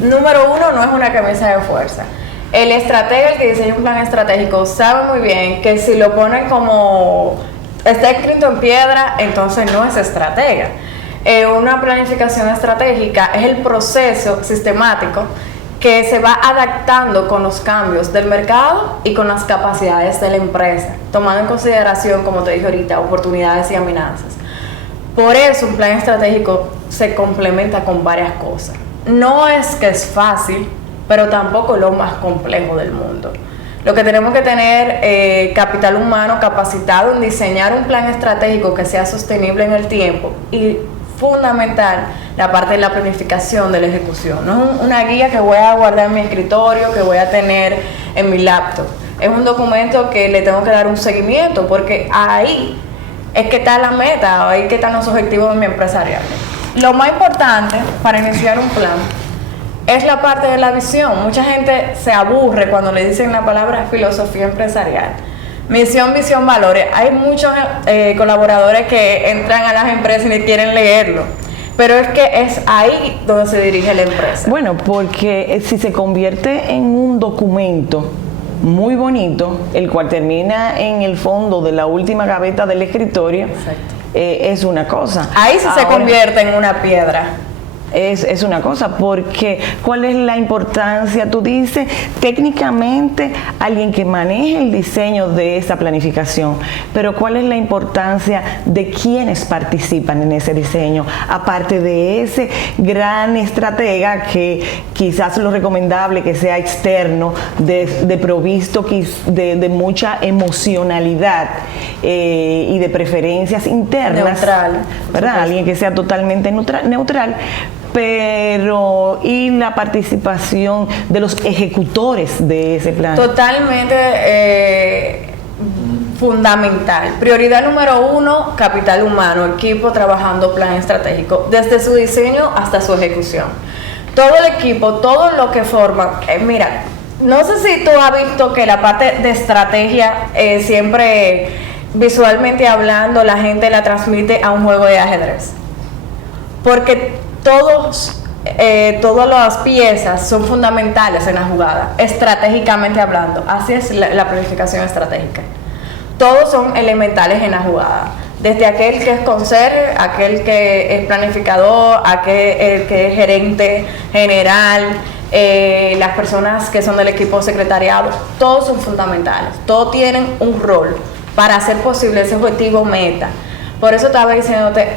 Número 1, no es una camisa de fuerza. El estratega, el que diseña un plan estratégico, sabe muy bien que si lo ponen como está escrito en piedra, entonces no es estratega. Una planificación estratégica es el proceso sistemático que se va adaptando con los cambios del mercado y con las capacidades de la empresa, tomando en consideración, como te dije ahorita, oportunidades y amenazas. Por eso un plan estratégico se complementa con varias cosas. No es que es fácil, pero tampoco lo más complejo del mundo. Lo que tenemos que tener capital humano capacitado en diseñar un plan estratégico que sea sostenible en el tiempo y fundamental la parte de la planificación de la ejecución. No es una guía que voy a guardar en mi escritorio, que voy a tener en mi laptop. Es un documento que le tengo que dar un seguimiento porque ahí es que está la meta, ahí que están los objetivos de mi empresarial. Lo más importante para iniciar un plan es la parte de la visión. Mucha gente se aburre cuando le dicen la palabra filosofía empresarial. Misión, visión, valores. Hay muchos colaboradores que entran a las empresas y quieren leerlo. Pero es que es ahí donde se dirige la empresa. Bueno, porque si se convierte en un documento muy bonito, el cual termina en el fondo de la última gaveta del escritorio, es una cosa. Ahí sí se convierte en una piedra. Es una cosa, porque ¿cuál es la importancia? Tú dices, técnicamente, alguien que maneje el diseño de esa planificación, pero ¿cuál es la importancia de quienes participan en ese diseño? Aparte de ese gran estratega que quizás lo recomendable que sea externo, de provisto de mucha emocionalidad y de preferencias internas. Neutral. ¿Verdad? Alguien que sea totalmente neutral. Pero y la participación de los ejecutores de ese plan. Totalmente fundamental. Prioridad número 1, capital humano, equipo trabajando plan estratégico, desde su diseño hasta su ejecución. Todo el equipo, todo lo que forma, mira, no sé si tú has visto que la parte de estrategia siempre visualmente hablando la gente la transmite a un juego de ajedrez. porque todas las piezas son fundamentales en la jugada, estratégicamente hablando. Así es la planificación estratégica. Todos son elementales en la jugada. Desde aquel que es conserje, aquel que es planificador, aquel que es gerente general, las personas que son del equipo secretariado, todos son fundamentales. Todos tienen un rol para hacer posible ese objetivo meta. Por eso estaba diciéndote,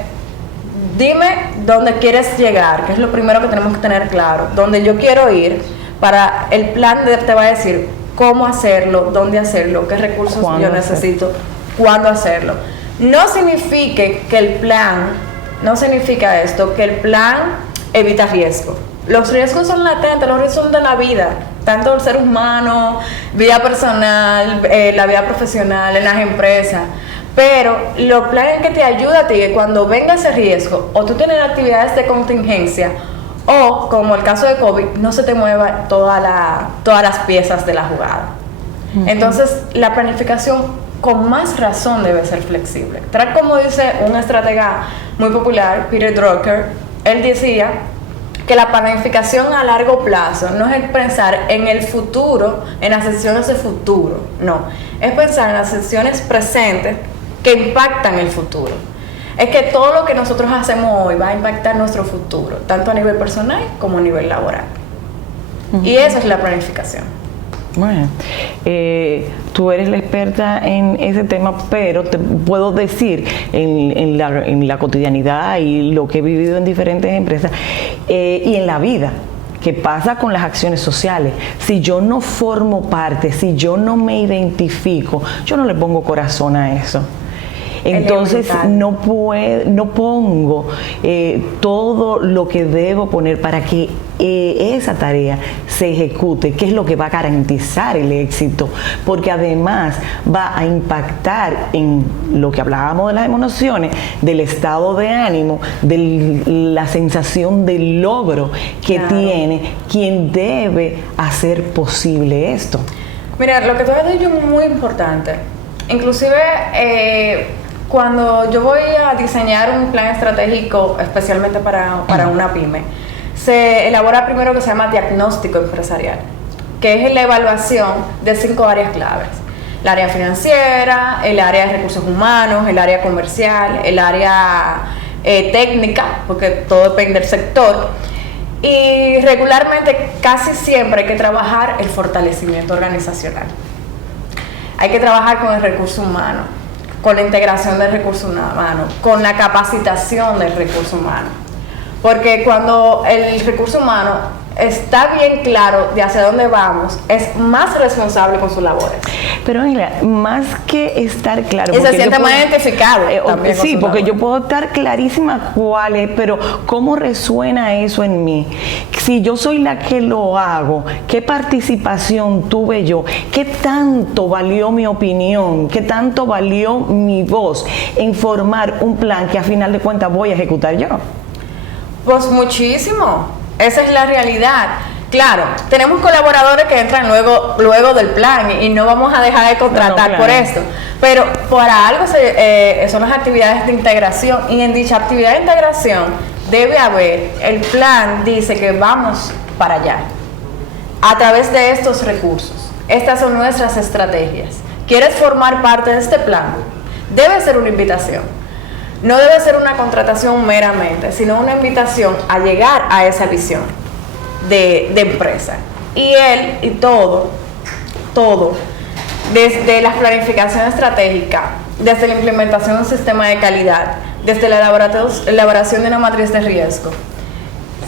dime dónde quieres llegar, que es lo primero que tenemos que tener claro, dónde yo quiero ir, para el plan te va a decir cómo hacerlo, dónde hacerlo, qué recursos yo necesito, cuándo hacerlo. No significa que el plan evita riesgo. Los riesgos son latentes, los riesgos son de la vida, tanto el ser humano, vida personal, la vida profesional, en las empresas. Pero los planes que te ayudan a ti, que cuando venga ese riesgo, o tú tienes actividades de contingencia, o como el caso de COVID, no se te muevan todas las piezas de la jugada. Entonces, la planificación con más razón debe ser flexible. Tal como dice un estratega muy popular, Peter Drucker, él decía que la planificación a largo plazo no es pensar en el futuro, en las decisiones de futuro, no, es pensar en las decisiones presentes que impactan el futuro. Es que todo lo que nosotros hacemos hoy va a impactar nuestro futuro, tanto a nivel personal como a nivel laboral. Y esa es la planificación. Bueno, tú eres la experta en ese tema, pero te puedo decir en la cotidianidad y lo que he vivido en diferentes empresas y en la vida, que pasa con las acciones sociales. Si yo no formo parte, si yo no me identifico, yo no le pongo corazón a eso. Entonces no pongo todo lo que debo poner para que esa tarea se ejecute, que es lo que va a garantizar el éxito, porque además va a impactar en lo que hablábamos de las emociones, del estado de ánimo, de la sensación de logro que tiene quien debe hacer posible esto. Mira, lo que tú has dicho es muy importante. Inclusive cuando yo voy a diseñar un plan estratégico, especialmente para una pyme, se elabora primero lo que se llama diagnóstico empresarial, que es la evaluación de 5 áreas claves: el área financiera, el área de recursos humanos, el área comercial, el área técnica, porque todo depende del sector. Y regularmente, casi siempre hay que trabajar el fortalecimiento organizacional. Hay que trabajar con el recurso humano, con la integración del recurso humano, con la capacitación del recurso humano. Porque cuando el recurso humano está bien claro de hacia dónde vamos, es más responsable con sus labores. Pero Ángela, más que estar claro, y se siente más identificado. Sí, porque yo puedo estar clarísima cuál es, pero ¿cómo resuena eso en mí? Si yo soy la que lo hago, ¿qué participación tuve yo? ¿Qué tanto valió mi opinión? ¿Qué tanto valió mi voz en formar un plan que a final de cuentas voy a ejecutar yo? Pues muchísimo. Esa es la realidad. Claro, tenemos colaboradores que entran luego del plan y no vamos a dejar de contratar por esto. Pero para algo son las actividades de integración, y en dicha actividad de integración debe haber, el plan dice que vamos para allá a través de estos recursos. Estas son nuestras estrategias. ¿Quieres formar parte de este plan? Debe ser una invitación. No debe ser una contratación meramente, sino una invitación a llegar a esa visión de empresa. Y todo, desde la planificación estratégica, desde la implementación de un sistema de calidad, desde la elaboración de una matriz de riesgo,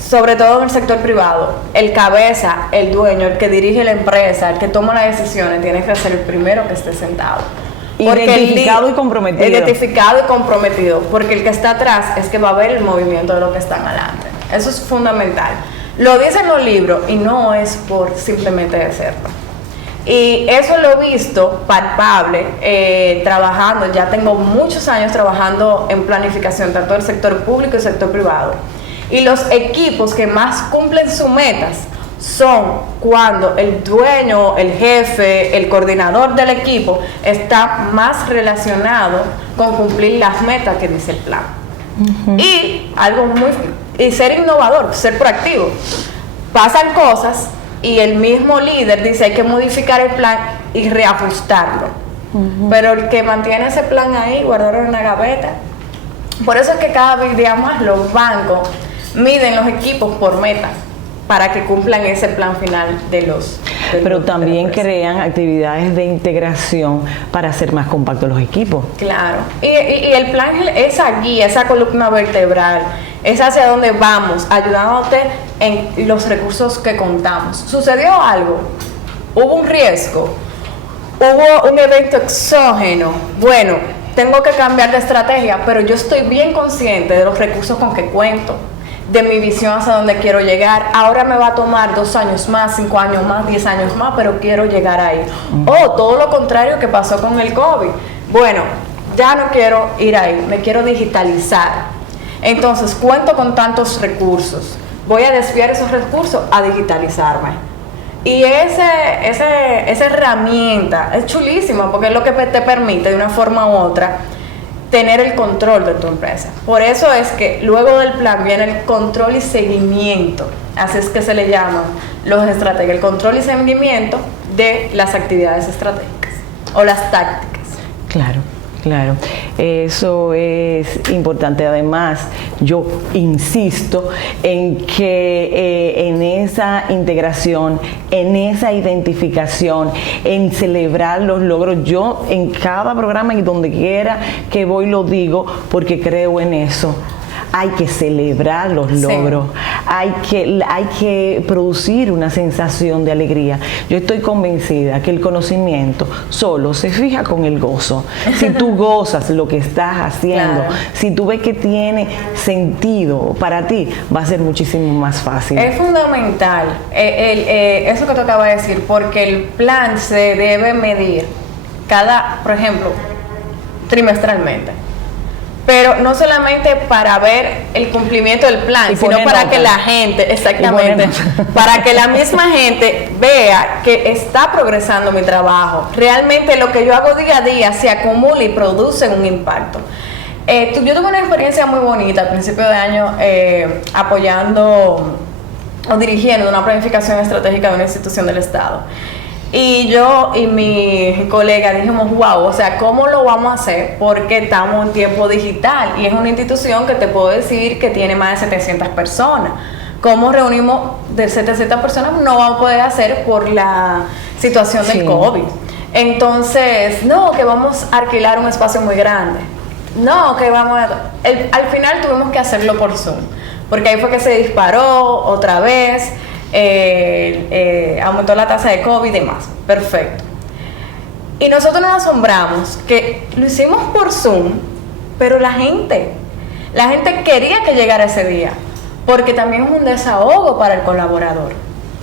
sobre todo en el sector privado, el cabeza, el dueño, el que dirige la empresa, el que toma las decisiones, tiene que ser el primero que esté sentado. Identificado y comprometido. Identificado y comprometido, porque el que está atrás es que va a ver el movimiento de lo que están adelante. Eso es fundamental. Lo dicen los libros y no es por simplemente decirlo. Y eso lo he visto palpable trabajando. Ya tengo muchos años trabajando en planificación, tanto del sector público y del sector privado. Y los equipos que más cumplen sus metas son cuando el dueño, el jefe, el coordinador del equipo está más relacionado con cumplir las metas que dice el plan. Y y ser innovador, ser proactivo. Pasan cosas y el mismo líder dice hay que modificar el plan y reajustarlo. Pero el que mantiene ese plan ahí, guardarlo en una gaveta. Por eso es que cada día más los bancos miden los equipos por meta para que cumplan ese plan final pero también crean actividades de integración para hacer más compactos los equipos. Claro, y el plan, esa guía, esa columna vertebral, es hacia dónde vamos, ayudándote en los recursos que contamos. ¿Sucedió algo? ¿Hubo un riesgo? ¿Hubo un evento exógeno? Bueno, tengo que cambiar de estrategia, pero yo estoy bien consciente de los recursos con que cuento, de mi visión hacia dónde quiero llegar. Ahora me va a tomar 2 años más, 5 años más, 10 años más, pero quiero llegar ahí. O todo lo contrario que pasó con el COVID. Bueno, ya no quiero ir ahí, me quiero digitalizar. Entonces, cuento con tantos recursos. Voy a desviar esos recursos a digitalizarme. Y esa herramienta es chulísima porque es lo que te permite de una forma u otra tener el control de tu empresa. Por eso es que luego del plan viene el control y seguimiento. Así es que se le llaman los estrategas, el control y seguimiento de las actividades estratégicas o las tácticas. Claro. Claro, eso es importante. Además, yo insisto en que en esa integración, en esa identificación, en celebrar los logros. Yo en cada programa y donde quiera que voy lo digo porque creo en eso. Hay que celebrar los logros, hay que producir una sensación de alegría. Yo estoy convencida que el conocimiento solo se fija con el gozo. Si tú gozas lo que estás haciendo, si tú ves que tiene sentido para ti, va a ser muchísimo más fácil. Es fundamental eso que tú acabas de decir, porque el plan se debe medir por ejemplo, trimestralmente. Pero no solamente para ver el cumplimiento del plan, sino para que la gente, exactamente, para que la misma gente vea que está progresando mi trabajo. Realmente lo que yo hago día a día se acumula y produce un impacto. Yo tuve una experiencia muy bonita al principio de año apoyando o dirigiendo una planificación estratégica de una institución del Estado. Y yo y mi colega dijimos, wow, o sea, ¿cómo lo vamos a hacer? Porque estamos en tiempo digital y es una institución que te puedo decir que tiene más de 700 personas. ¿Cómo reunimos de 700 personas? No vamos a poder hacer por la situación del COVID. Entonces, no, que vamos a alquilar un espacio muy grande. No, que vamos al final tuvimos que hacerlo por Zoom, porque ahí fue que se disparó otra vez. Aumentó la tasa de COVID y demás. Perfecto. Y nosotros nos asombramos que lo hicimos por Zoom, pero la gente quería que llegara ese día, porque también es un desahogo para el colaborador.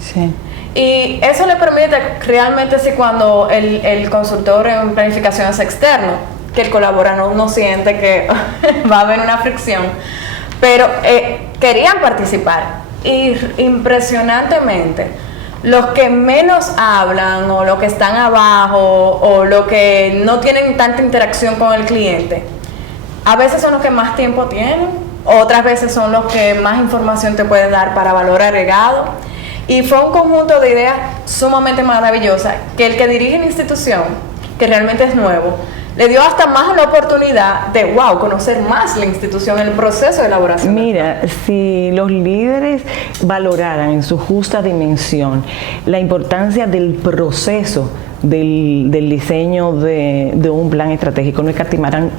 Sí. Y eso le permite realmente, si cuando el consultor en planificación es externo, que el colaborador no siente que va a haber una fricción, pero querían participar. Y impresionantemente, los que menos hablan o los que están abajo o los que no tienen tanta interacción con el cliente, a veces son los que más tiempo tienen, otras veces son los que más información te pueden dar para valor agregado. Y fue un conjunto de ideas sumamente maravillosas que el que dirige la institución, que realmente es nuevo, le dio hasta más la oportunidad de, conocer más la institución en el proceso de elaboración. Mira, si los líderes valoraran en su justa dimensión la importancia del proceso del diseño de un plan estratégico, no escatimaran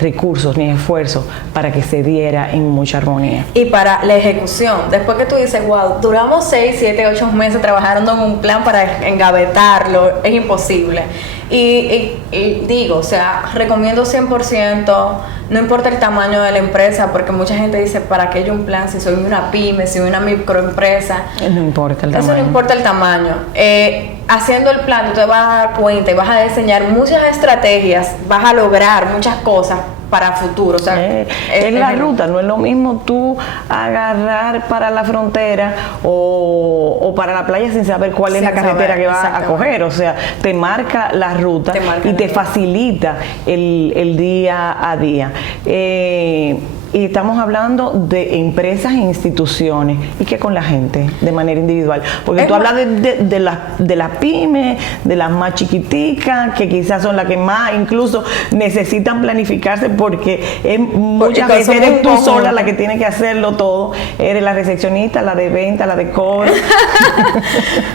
recursos ni esfuerzos para que se diera en mucha armonía. Y para la ejecución, después que tú dices, duramos 6, 7, 8 meses trabajando en un plan para engavetarlo, es imposible. Y digo, o sea, recomiendo 100%, no importa el tamaño de la empresa, porque mucha gente dice, ¿para qué yo un plan si soy una pyme, si soy una microempresa? No importa el tamaño. Eso no importa el tamaño. Haciendo el plan, tú te vas a dar cuenta y vas a diseñar muchas estrategias, vas a lograr muchas cosas para futuro. O sea, es la ruta, no es lo mismo tú agarrar para la frontera o para la playa sin saber cuál es la carretera que vas a coger. O sea, te marca la ruta y te facilita el día a día. y estamos hablando de empresas e instituciones, y que con la gente de manera individual, porque tú hablas de las pymes, de las más chiquiticas, que quizás son las que más incluso necesitan planificarse, porque muchas veces eres tú sola la que tiene que hacerlo todo, eres la recepcionista, la de venta, la de cobro.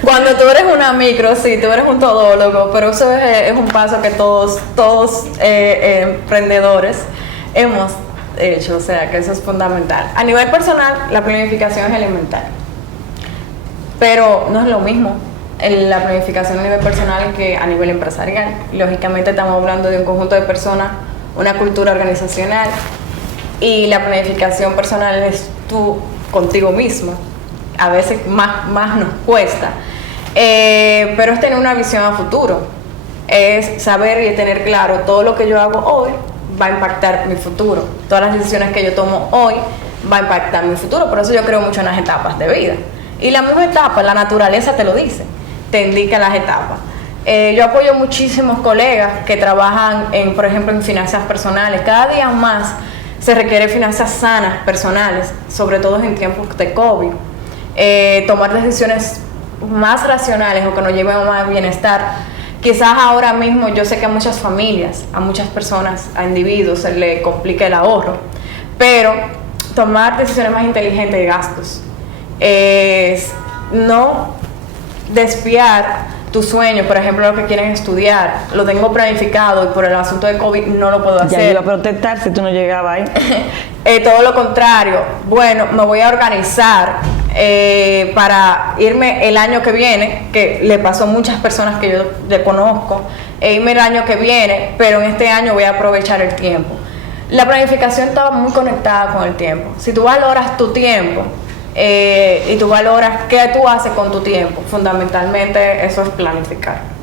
Cuando tú eres una micro, sí, tú eres un todólogo, pero eso es un paso que todos emprendedores hemos hecho, o sea, que eso es fundamental. A nivel personal, la planificación es elemental, pero no es lo mismo la planificación a nivel personal que a nivel empresarial. Lógicamente estamos hablando de un conjunto de personas, una cultura organizacional, y la planificación personal es tú contigo mismo. A veces más nos cuesta, pero es tener una visión a futuro, es saber y tener claro todo lo que yo hago hoy va a impactar mi futuro, todas las decisiones que yo tomo hoy va a impactar mi futuro. Por eso yo creo mucho en las etapas de vida, y la misma etapa, la naturaleza te lo dice, te indica las etapas. Yo apoyo muchísimos colegas que trabajan por ejemplo, en finanzas personales. Cada día más se requiere finanzas sanas personales, sobre todo en tiempos de COVID. Tomar decisiones más racionales o que nos lleven a más bienestar. Quizás ahora mismo yo sé que a muchas familias, a muchas personas, a individuos se le complica el ahorro, pero tomar decisiones más inteligentes de gastos es no desviar tu sueño. Por ejemplo, lo que quieren estudiar, lo tengo planificado y por el asunto de COVID no lo puedo hacer. Ya iba a protestar si tú no llegabas ahí. Todo lo contrario, bueno, me voy a organizar para irme el año que viene, que le pasó a muchas personas que yo le conozco, irme el año que viene, pero en este año voy a aprovechar el tiempo. La planificación está muy conectada con el tiempo. Si tú valoras tu tiempo y tú valoras qué tú haces con tu tiempo, fundamentalmente eso es planificar.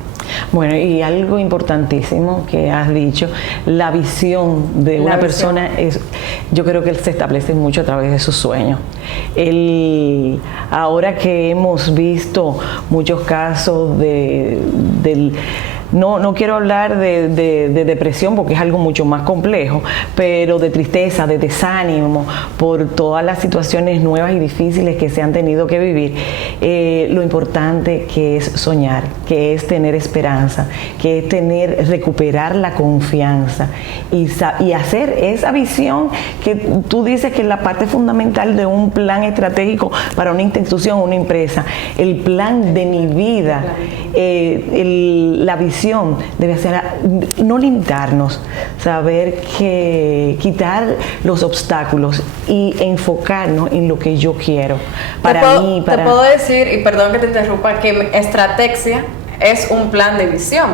Bueno, y algo importantísimo que has dicho, la visión de una persona, yo creo que se establece mucho a través de sus sueños. Ahora que hemos visto muchos casos no quiero hablar de depresión porque es algo mucho más complejo, pero de tristeza, de desánimo por todas las situaciones nuevas y difíciles que se han tenido que vivir, lo importante que es soñar, que es tener esperanza, que es recuperar la confianza y hacer esa visión que tú dices que es la parte fundamental de un plan estratégico para una institución, una empresa, el plan de mi vida, la visión debe ser no limitarnos, saber que quitar los obstáculos y enfocarnos en lo que yo quiero. Te puedo decir, y perdón que te interrumpa, que estrategia es un plan de visión.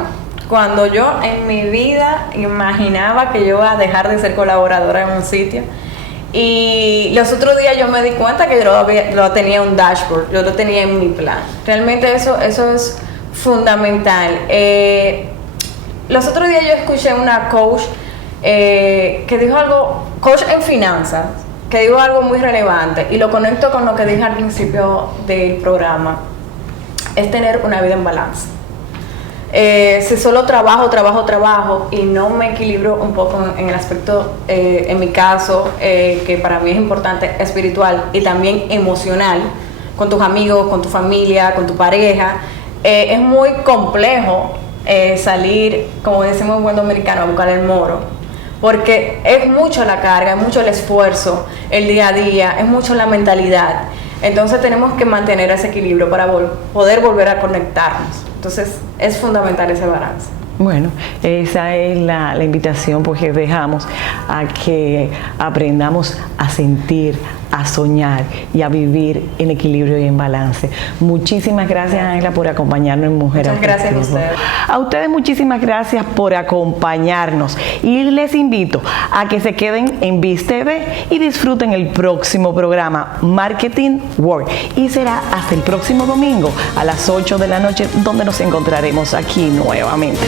Cuando yo en mi vida imaginaba que yo iba a dejar de ser colaboradora en un sitio, y los otros días yo me di cuenta que yo lo tenía en un dashboard, yo lo tenía en mi plan. Realmente eso es fundamental. Los otros días yo escuché una coach que dijo algo, coach en finanzas, que dijo algo muy relevante, y lo conecto con lo que dije al principio del programa, es tener una vida en balance. Si solo trabajo y no me equilibro un poco en el aspecto, en mi caso, que para mí es importante, espiritual y también emocional, con tus amigos, con tu familia, con tu pareja, es muy complejo salir, como decimos en buen dominicano, a buscar el moro, porque es mucho la carga, es mucho el esfuerzo, el día a día, es mucho la mentalidad. Entonces tenemos que mantener ese equilibrio para poder volver a conectarnos. Entonces es fundamental ese balance. Bueno, esa es la invitación, porque dejamos a que aprendamos a sentir, a soñar y a vivir en equilibrio y en balance. Muchísimas gracias, Ángela, por acompañarnos en Mujer Muchas gracias a ustedes. A ustedes muchísimas gracias por acompañarnos, y les invito a que se queden en BIS TV y disfruten el próximo programa Marketing World, y será hasta el próximo domingo a las 8 de la noche donde nos encontraremos aquí nuevamente.